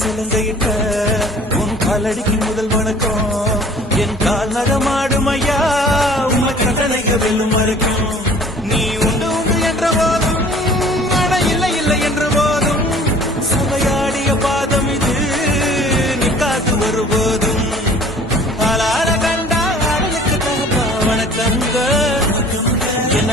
சிலங்கையிட்ட உன் காலடிக்கு முதல் வணக்கம். என் கால் நடமாடும் ஐயா உங்க கடலக வெல்லும் மறுக்கும் நீ உண்டு உண்டு என்ற போதும் அட இல்லை இல்லை என்ற போதும். சபையாடிய பாதம் இது நிக்காது வருபோதும் ஆளார கண்டா ஆடலுக்கு தகப்பா வணக்கங்க. என்ன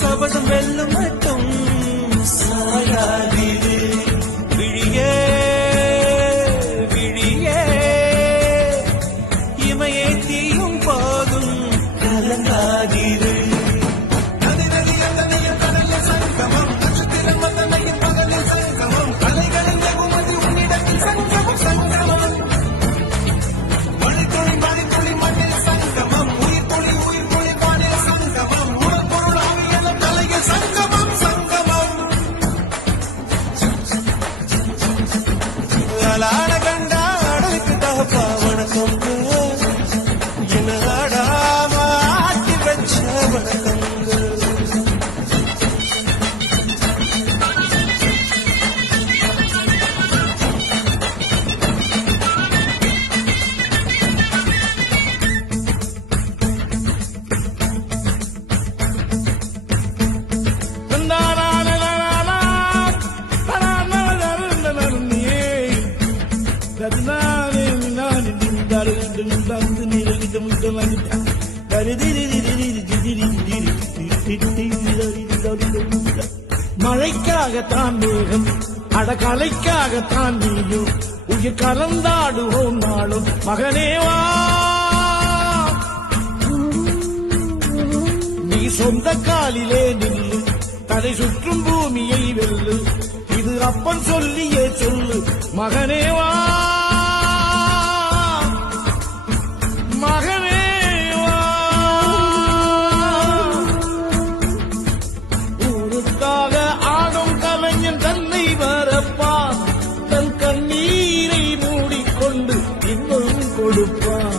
சபதம் வெல்லும் மட்டும் மழைக்காகத்தான் மேகம் அடகலைக்காகத்தான் நீயும். உயிர் கலந்தாடுவோம் நாளும். மகனேவா நீ சொந்த காலிலே நின்று தலை சுற்றும் பூமியை வெல்லு. இது அப்பன் சொல்லியே சொல்லு மகனேவா மகனேவா ஊருக்காக ஆடும் கலைஞன் தன்னை வரப்பான். தன் கண்ணீரை மூடிக்கொண்டு இன்னும் கொடுப்பான்.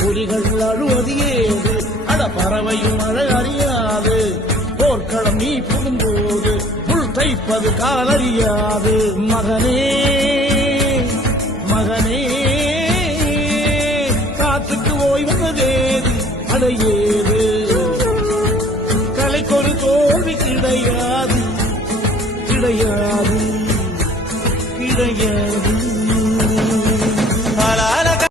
புலிகள் அழுவது ஏது அட பறவையும் அழ அறியாது நீ புகும்போது புல் தைப்பது காலறியாது. மகனே மகனே காத்துக்கு ஓய்வதேது அடையேது கலைக்கொரு தோல்வி கிடையாது கிடையாது கிடையாது.